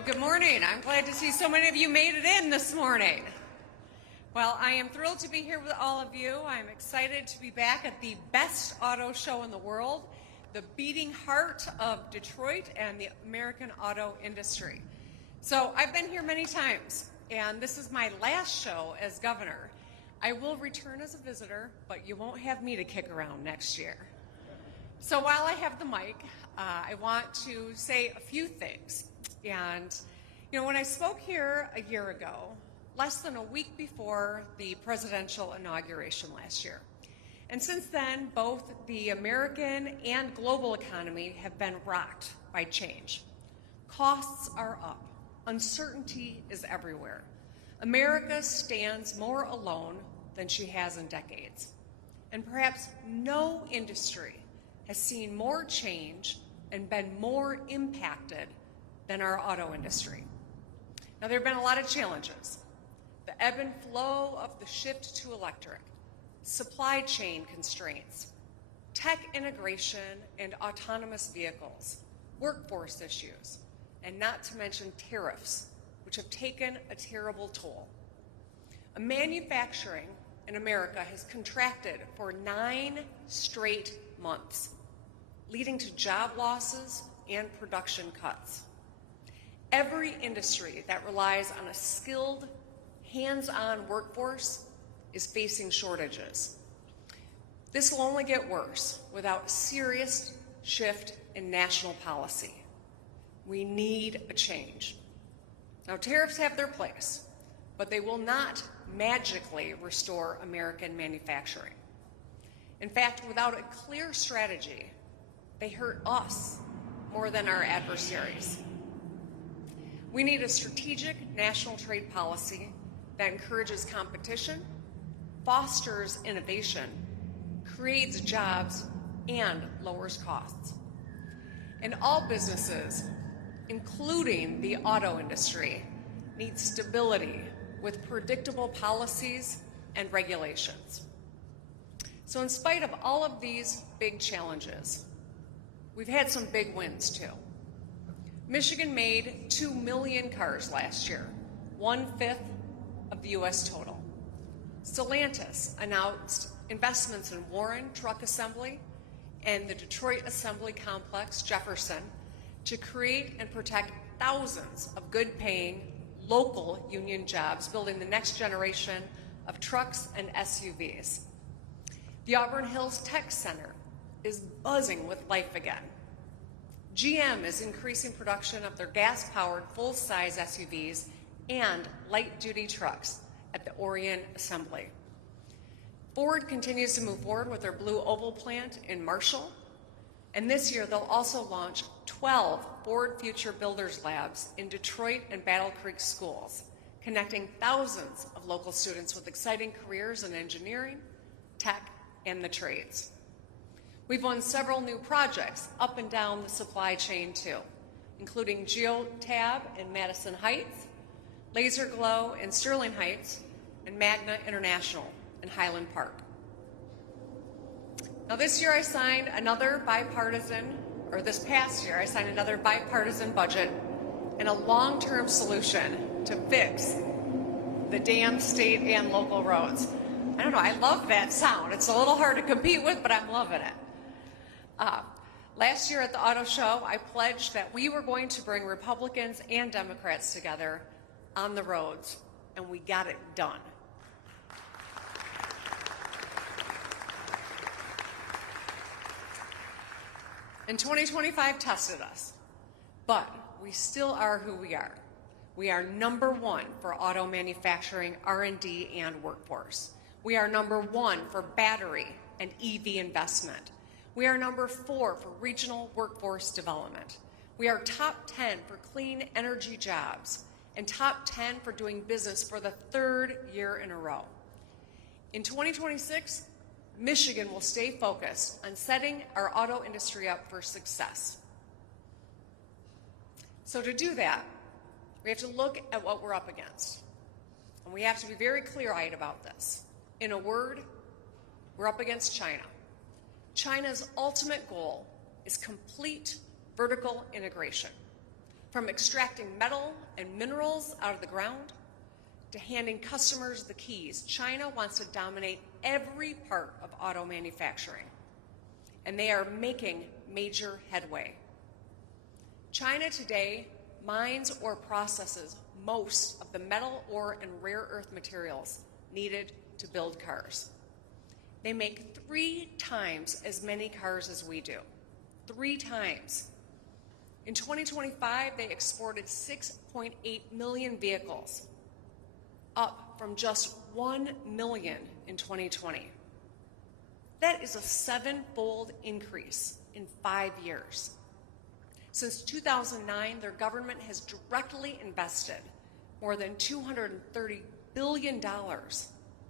Well, good morning. I'm glad to see so many of you made it in this morning. Well, I am thrilled to be here with all of you. I'm excited to be back at the best auto show in the world, the beating heart of Detroit and the American auto industry. So I've been here many times, and this is my last show as governor. I will return as a visitor, but you won't have me to kick around next year. So while I have the mic, I want to say a few things. And, when I spoke here a year ago, less than a week before the presidential inauguration last year, and since then, both the American and global economy have been rocked by change. Costs are up. Uncertainty is everywhere. America stands more alone than she has in decades. And perhaps no industry has seen more change and been more impacted than our auto industry. Now, there have been a lot of challenges. The ebb and flow of the shift to electric, supply chain constraints, tech integration and autonomous vehicles, workforce issues, and not to mention tariffs, which have taken a terrible toll. Manufacturing in America has contracted for 9 straight months, leading to job losses and production cuts. Every industry that relies on a skilled, hands-on workforce is facing shortages. This will only get worse without a serious shift in national policy. We need a change. Now, tariffs have their place, but they will not magically restore American manufacturing. In fact, without a clear strategy, they hurt us more than our adversaries. We need a strategic national trade policy that encourages competition, fosters innovation, creates jobs, and lowers costs. And all businesses, including the auto industry, need stability with predictable policies and regulations. So in spite of all of these big challenges, we've had some big wins too. Michigan made 2 million cars last year, 1/5 of the U.S. total. Stellantis announced investments in Warren Truck Assembly and the Detroit Assembly Complex, Jefferson, to create and protect thousands of good-paying local union jobs, building the next generation of trucks and SUVs. The Auburn Hills Tech Center is buzzing with life again. GM is increasing production of their gas-powered full-size SUVs and light-duty trucks at the Orion Assembly. Ford continues to move forward with their Blue Oval plant in Marshall, and this year they'll also launch 12 Ford Future Builders Labs in Detroit and Battle Creek schools, connecting thousands of local students with exciting careers in engineering, tech, and the trades. We've won several new projects up and down the supply chain too, including Geotab in Madison Heights, Laser Glow in Sterling Heights, and Magna International in Highland Park. Now this past year I signed another bipartisan budget and a long-term solution to fix the damn state and local roads. I don't know, I love that sound. It's a little hard to compete with, but I'm loving it. Last year at the auto show, I pledged that we were going to bring Republicans and Democrats together on the roads, and we got it done. And 2025 tested us, but we still are who we are. We are #1 for auto manufacturing, R&D, and workforce. We are #1 for battery and EV investment. We are #4 for regional workforce development. We are top 10 for clean energy jobs and top 10 for doing business for the 3rd year in a row. In 2026, Michigan will stay focused on setting our auto industry up for success. So to do that, we have to look at what we're up against. And we have to be very clear-eyed about this. In a word, we're up against China. China's ultimate goal is complete vertical integration. From extracting metal and minerals out of the ground to handing customers the keys, China wants to dominate every part of auto manufacturing, and they are making major headway. China today mines or processes most of the metal, ore, and rare earth materials needed to build cars. They make 3 times as many cars as we do. 3 times. In 2025, they exported 6.8 million vehicles, up from just 1 million in 2020. That is a 7-fold increase in 5 years. Since 2009, their government has directly invested more than $230 billion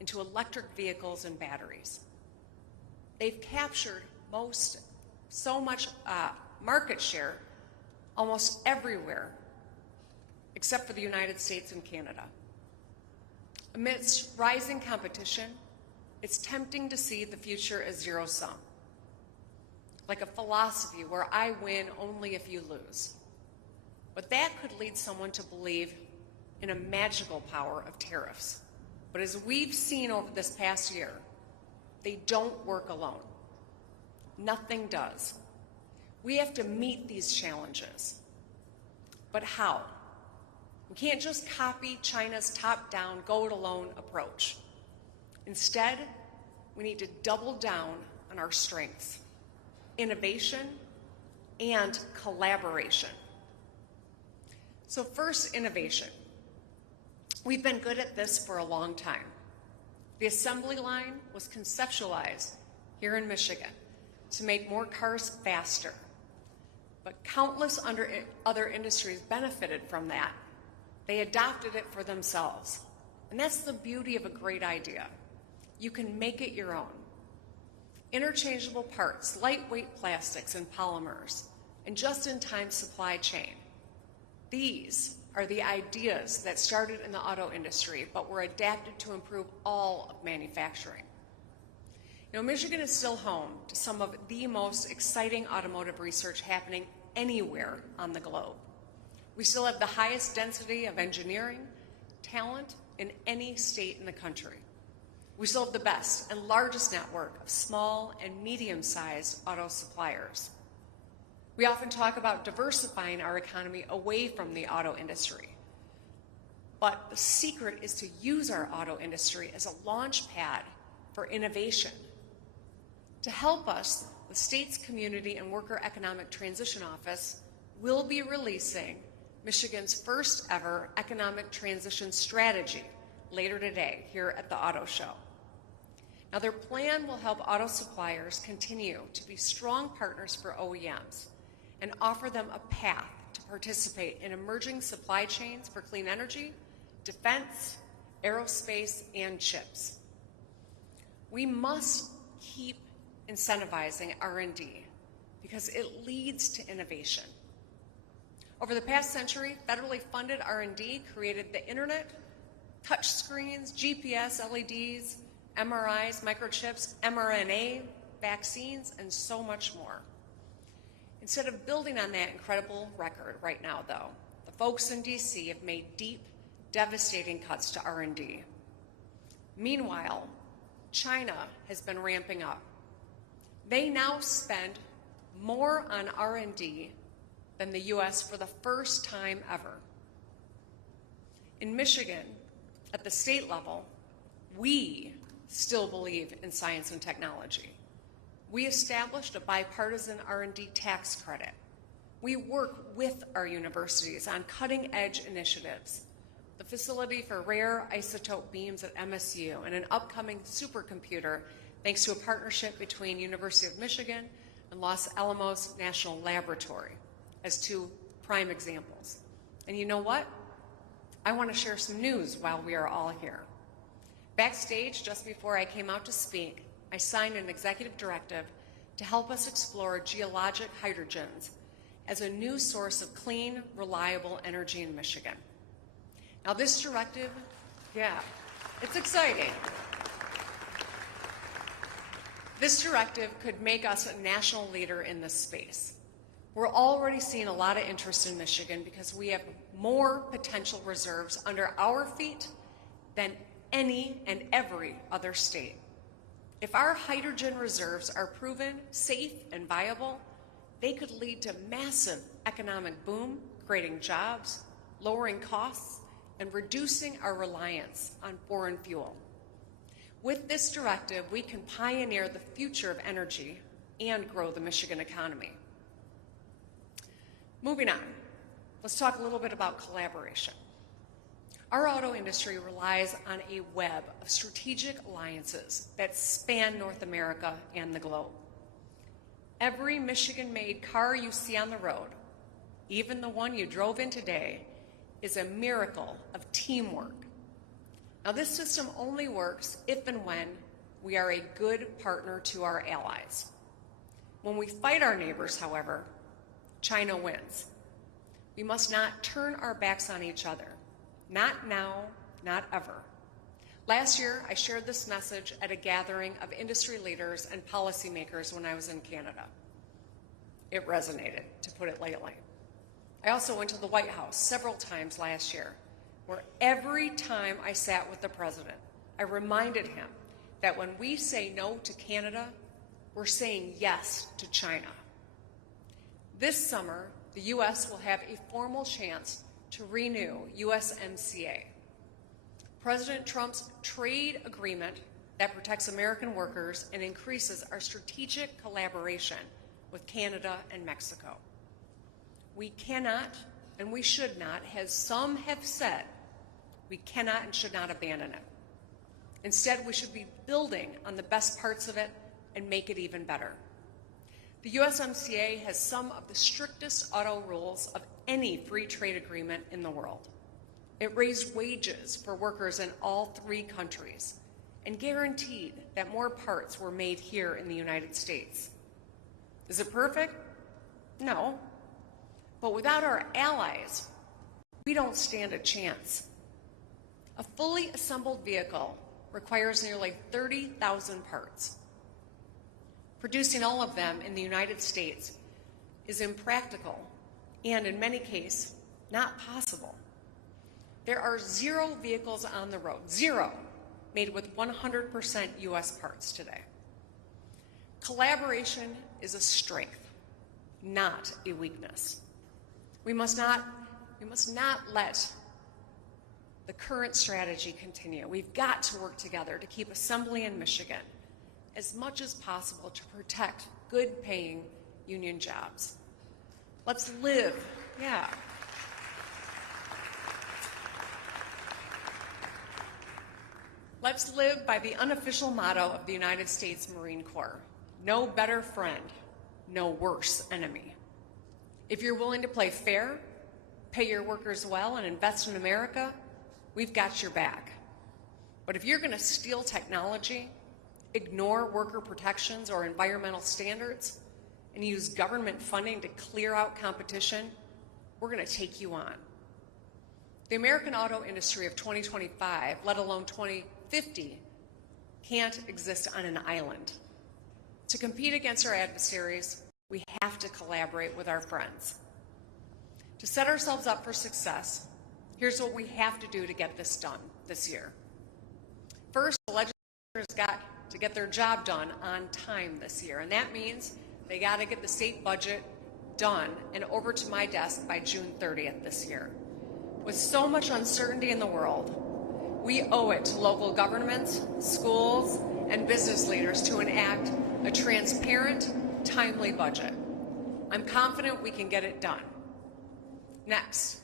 into electric vehicles and batteries. They've captured so much market share almost everywhere, except for the United States and Canada. Amidst rising competition, it's tempting to see the future as zero-sum, like a philosophy where I win only if you lose. But that could lead someone to believe in a magical power of tariffs. But as we've seen over this past year, they don't work alone. Nothing does. We have to meet these challenges. But how? We can't just copy China's top-down, go-it-alone approach. Instead, we need to double down on our strengths: innovation and collaboration. So first, innovation. We've been good at this for a long time. The assembly line was conceptualized here in Michigan to make more cars faster. But countless other industries benefited from that. They adopted it for themselves. And that's the beauty of a great idea. You can make it your own. Interchangeable parts, lightweight plastics and polymers, and just-in-time supply chain. These are the ideas that started in the auto industry, but were adapted to improve all of manufacturing. You know, Michigan is still home to some of the most exciting automotive research happening anywhere on the globe. We still have the highest density of engineering talent in any state in the country. We still have the best and largest network of small and medium-sized auto suppliers. We often talk about diversifying our economy away from the auto industry. But the secret is to use our auto industry as a launch pad for innovation. To help us, the state's Community and Worker Economic Transition Office will be releasing Michigan's first ever economic transition strategy later today here at the Auto Show. Now, their plan will help auto suppliers continue to be strong partners for OEMs and offer them a path to participate in emerging supply chains for clean energy, defense, aerospace, and chips. We must keep incentivizing R&D because it leads to innovation. Over the past century, federally funded R&D created the internet, touchscreens, GPS, LEDs, MRIs, microchips, mRNA, vaccines, and so much more. Instead of building on that incredible record right now, though, the folks in DC have made deep, devastating cuts to R&D. Meanwhile, China has been ramping up. They now spend more on R&D than the U.S. for the first time ever. In Michigan, at the state level, we still believe in science and technology. We established a bipartisan R&D tax credit. We work with our universities on cutting-edge initiatives, the facility for rare isotope beams at MSU, and an upcoming supercomputer thanks to a partnership between University of Michigan and Los Alamos National Laboratory as 2 prime examples. And you know what? I want to share some news while we are all here. Backstage, just before I came out to speak, I signed an executive directive to help us explore geologic hydrogens as a new source of clean, reliable energy in Michigan. Now this directive, it's exciting. This directive could make us a national leader in this space. We're already seeing a lot of interest in Michigan because we have more potential reserves under our feet than any and every other state. If our hydrogen reserves are proven safe and viable, they could lead to massive economic boom, creating jobs, lowering costs, and reducing our reliance on foreign fuel. With this directive, we can pioneer the future of energy and grow the Michigan economy. Moving on, let's talk a little bit about collaboration. Our auto industry relies on a web of strategic alliances that span North America and the globe. Every Michigan-made car you see on the road, even the one you drove in today, is a miracle of teamwork. Now, this system only works if and when we are a good partner to our allies. When we fight our neighbors, however, China wins. We must not turn our backs on each other. Not now, not ever. Last year, I shared this message at a gathering of industry leaders and policymakers when I was in Canada. It resonated, to put it lightly. I also went to the White House several times last year, where every time I sat with the president, I reminded him that when we say no to Canada, we're saying yes to China. This summer, the U.S. will have a formal chance to renew USMCA. President Trump's trade agreement that protects American workers and increases our strategic collaboration with Canada and Mexico. We cannot and we should not, as some have said, we cannot and should not abandon it. Instead, we should be building on the best parts of it and make it even better. The USMCA has some of the strictest auto rules of any free trade agreement in the world. It raised wages for workers in all 3 countries and guaranteed that more parts were made here in the United States. Is it perfect? No. But without our allies, we don't stand a chance. A fully assembled vehicle requires nearly 30,000 parts. Producing all of them in the United States is impractical and, in many cases, not possible. There are 0 vehicles on the road, 0, made with 100% U.S. parts today. Collaboration is a strength, not a weakness. We must not let the current strategy continue. We've got to work together to keep assembly in Michigan as much as possible to protect good-paying union jobs. Let's live, Let's live by the unofficial motto of the United States Marine Corps: no better friend, no worse enemy. If you're willing to play fair, pay your workers well, and invest in America, we've got your back. But if you're going to steal technology, ignore worker protections or environmental standards, and use government funding to clear out competition, we're going to take you on. The American auto industry of 2025, let alone 2050, can't exist on an island. To compete against our adversaries, we have to collaborate with our friends. To set ourselves up for success, here's what we have to do to get this done this year. First, the legislators got to get their job done on time this year, and that means they got to get the state budget done and over to my desk by June 30th this year. With so much uncertainty in the world, we owe it to local governments, schools, and business leaders to enact a transparent, timely budget. I'm confident we can get it done. Next,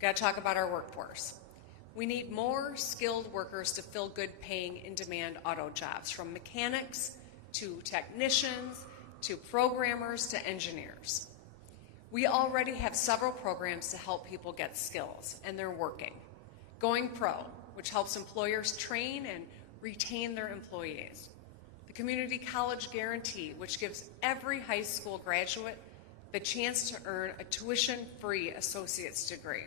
got to talk about our workforce. We need more skilled workers to fill good-paying, in-demand auto jobs, from mechanics to technicians to programmers to engineers. We already have several programs to help people get skills, and they're working. Going Pro, which helps employers train and retain their employees. The Community College Guarantee, which gives every high school graduate the chance to earn a tuition-free associate's degree.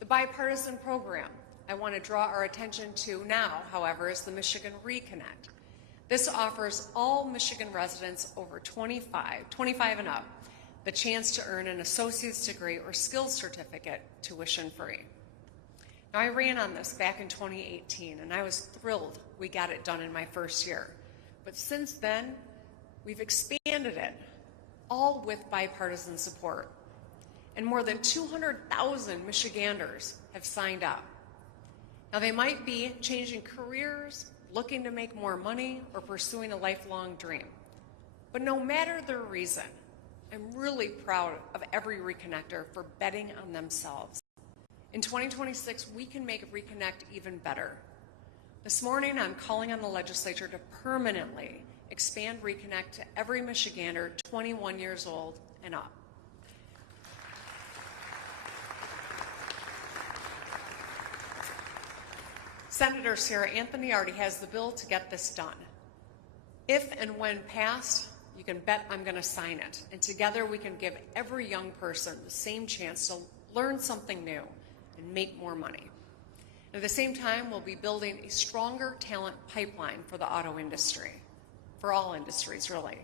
The bipartisan program I want to draw our attention to now, however, is the Michigan Reconnect. This offers all Michigan residents over 25 and up the chance to earn an associate's degree or skills certificate tuition-free. Now, I ran on this back in 2018, and I was thrilled we got it done in my first year. But since then, we've expanded it, all with bipartisan support. And more than 200,000 Michiganders have signed up. Now, they might be changing careers, looking to make more money, or pursuing a lifelong dream. But no matter their reason, I'm really proud of every Reconnector for betting on themselves. In 2026, we can make Reconnect even better. This morning, I'm calling on the legislature to permanently expand Reconnect to every Michigander 21 years old and up. Senator Sarah Anthony already has the bill to get this done. If and when passed, you can bet I'm going to sign it. And together we can give every young person the same chance to learn something new and make more money. And at the same time, we'll be building a stronger talent pipeline for the auto industry, for all industries, really.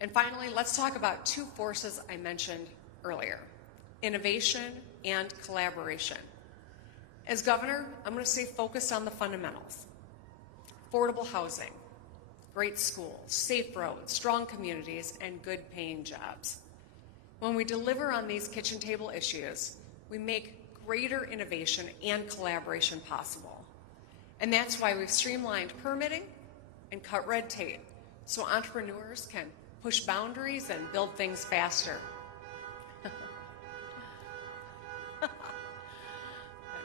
And finally, let's talk about two forces I mentioned earlier: innovation and collaboration. As governor, I'm going to stay focused on the fundamentals: affordable housing, great schools, safe roads, strong communities, and good paying jobs. When we deliver on these kitchen table issues, we make greater innovation and collaboration possible. And that's why we've streamlined permitting and cut red tape so entrepreneurs can push boundaries and build things faster. That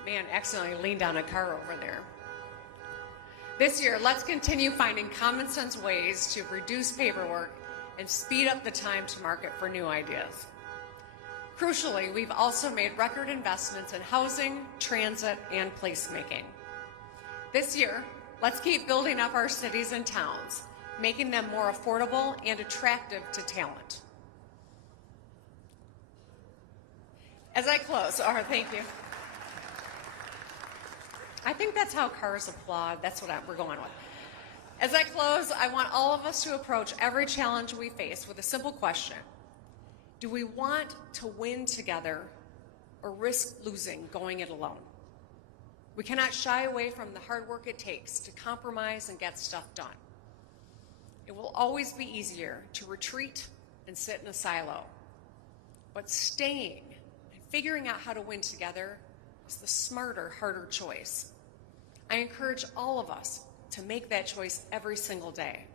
man accidentally leaned on a car over there. This year, let's continue finding common sense ways to reduce paperwork and speed up the time to market for new ideas. Crucially, we've also made record investments in housing, transit, and placemaking. This year, let's keep building up our cities and towns, making them more affordable and attractive to talent. As I close, thank you. I think that's how cars applaud. That's what we're going with. As I close, I want all of us to approach every challenge we face with a simple question: do we want to win together or risk losing going it alone? We cannot shy away from the hard work it takes to compromise and get stuff done. It will always be easier to retreat and sit in a silo. But staying and figuring out how to win together is the smarter, harder choice. I encourage all of us to make that choice every single day.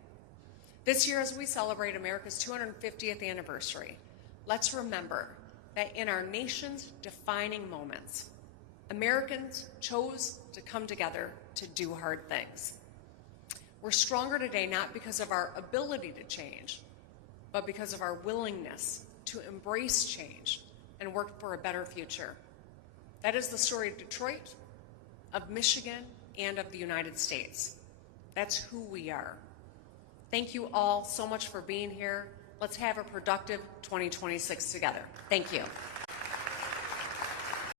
This year, as we celebrate America's 250th anniversary, let's remember that in our nation's defining moments, Americans chose to come together to do hard things. We're stronger today not because of our ability to change, but because of our willingness to embrace change and work for a better future. That is the story of Detroit, of Michigan, and of the United States. That's who we are. Thank you all so much for being here. Let's have a productive 2026 together. Thank you.